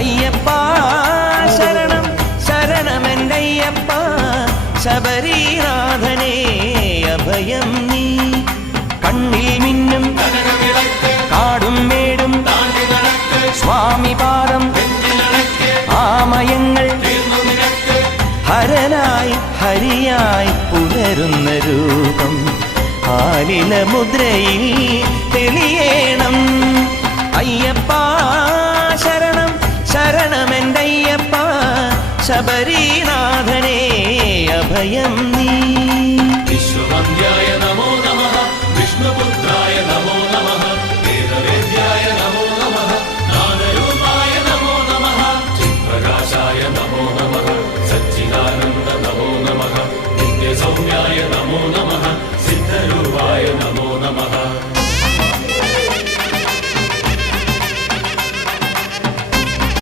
അയ്യപ്പ ശരണം ശരണമെൻ്റയ്യപ്പ ശബരീനാഥനേ അഭയം നീ കണ്ണിൽ മിന്നും കാടും മേടും സ്വാമി പാദം ആമയങ്ങൾ ഹരനായി ഹരിയായി പുലരുന്ന രൂപം ആലില മുദ്രയിൽ തെളിയേണം അയ്യപ്പ ശരണം ശരണമെൻ്റയ്യപ്പ ശബരീനാഥനേ അഭയം